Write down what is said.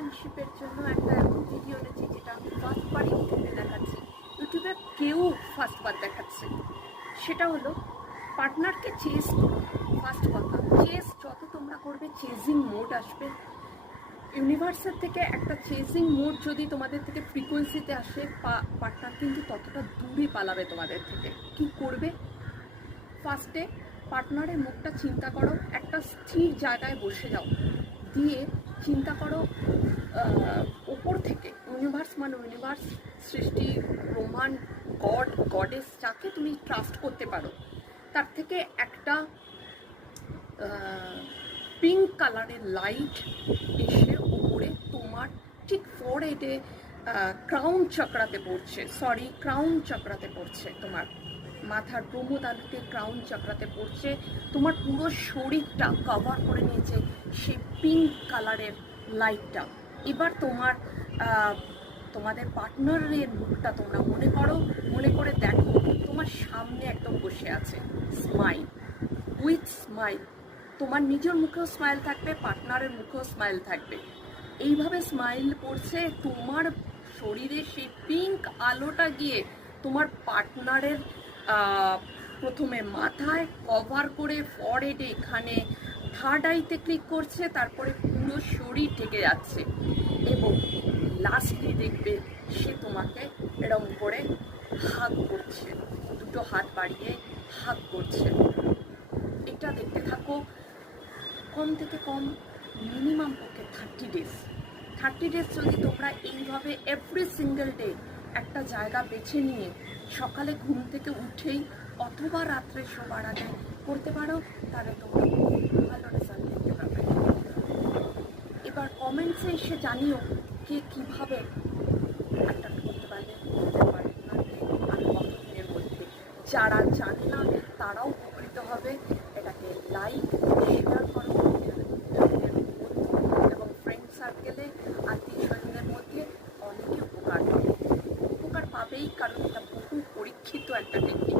রিলেশনশিপের জন্য একটা এমন ভিডিও এনেছি যেটা আমি ফার্স্টবার ইউটিউবে দেখাচ্ছি। ইউটিউবে কেউ ফার্স্টবার দেখাচ্ছে। সেটা হলো পার্টনারকে চেস করো। ফার্স্ট কথা, চেস যত তোমরা করবে চেজিং মোড আসবে। ইউনিভার্সের থেকে একটা চেজিং মোড যদি তোমাদের থেকে ফ্রিকোয়েন্সিতে আসে, পার্টনার কিন্তু ততটা দূরে পালাবে তোমাদের থেকে। কি করবে? ফার্স্টে পার্টনারের মুখটা চিন্তা করো, একটা স্থির জায়গায় বসে যাও, দিয়ে চিন্তা করো ওপর থেকে ইউনিভার্স, মানে ইউনিভার্স, সৃষ্টি, ব্রহ্মাণ্ড, গডেস, যাকে তুমি ট্রাস্ট করতে পারো, তার থেকে একটা পিঙ্ক কালারের লাইট এসে উপরে তোমার ঠিক ফোরহেডে ক্রাউন চক্রাতে পড়ছে, তোমার মাথার ব্রহ্মতালুতে ক্রাউন চক্রাতে পড়ছে। তোমার পুরো শরীরটা কভার করে নিয়েছে সেই পিঙ্ক কালারের লাইটটা। এবার তোমাদের পার্টনারের মুখটা তোমরা মনে করে দেখো, তোমার সামনে একদম বসে আছে, স্মাইল, উইথ স্মাইল। তোমার নিজের মুখেও স্মাইল থাকবে, পার্টনারের মুখেও স্মাইল থাকবে। এইভাবে স্মাইল পড়ছে, তোমার শরীরে সেই পিঙ্ক আলোটা গিয়ে তোমার পার্টনারের প্রথমে মাথায় কভার করে, ফরহেডে, এখানে থার্ড আইতে ক্লিক করছে, তারপরে পুরো শরীর ঢেকে যাচ্ছে, এবং লাস্টলি দেখবে সে তোমাকে এরম করে হাগ করছে, দুটো হাত বাড়িয়ে হাগ করছে। এটা দেখতে থাকো, কম থেকে কম মিনিমাম পক্ষে 30 ডেজ যদি তোমরা এইভাবে এভরি সিঙ্গেল ডে একটা জায়গা বেছে নিয়ে সকালে ঘুম থেকে উঠেই অথবা রাত্রে শোবার আগে করতে পারো, তাহলে তোমরা ভালো রেজাল্ট দেখতে পাবে। এবার কমেন্টসে এসে জানিও কে কীভাবে অ্যাটাক করতে পারবে আর কত দিনের মধ্যে। যারা জানে না তারাও উপকৃত হবে। এটাকে লাইক, শেয়ার করো এবং ফ্রেন্ড সার্কেলে, আত্মীয় স্বজনের মধ্যে অনেকে উপকার পাবেই, কারণ এটা বহু পরীক্ষিত একটা টেকনিক।